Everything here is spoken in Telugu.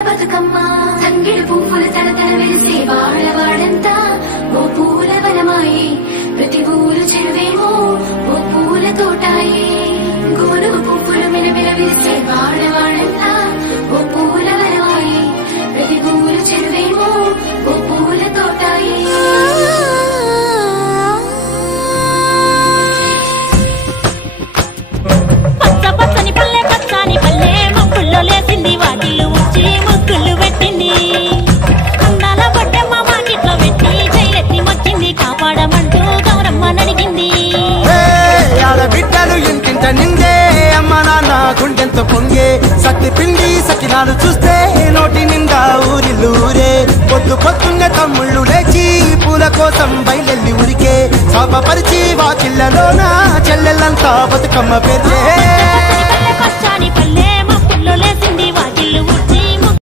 బతుకమ్మ సంగిడి పువ్వుల తలతల వెలిసే వాడవాడంతా ఓ పూల వనమాయి ప్రతి ఊరు చెరువేమో ఓ పూల తోటాయి గోరు పువ్వులు మిలమిల విరిసే వాడవాడంతా ఓ పూల వనమాయి ప్రతి ఊరు చెరువేమో ఓ పూల తోటాయి పచ్చ పచ్చని పల్లె పచ్చని పల్లె ముగ్గుల్లో లేసింది వాకిళ్ళు వచ్చి ముగ్గులు పెట్టింది అందాల బొడ్డమ్మ వాకిట్లో పెట్టి జైలెత్తి మొచ్చింది కాపాడమంటూ గౌరమ్మ నడిగింది బిడ్డలు ఇంటింట నిందే అమ్మ నాన్న గుండెంతో పొంగే సత్తి పిండి సకినాలు చూస్తే నోటి నిండా ఊరిల్లూరే పొద్దు పొద్దున్నే తమ్ముళ్ళు లేచి పూల కోసం బయలెల్లి ఉరికే శాపపరిచి వాకిళ్ళలోన చెల్లెళ్ళంతా బతుకమ్మ పేర్లే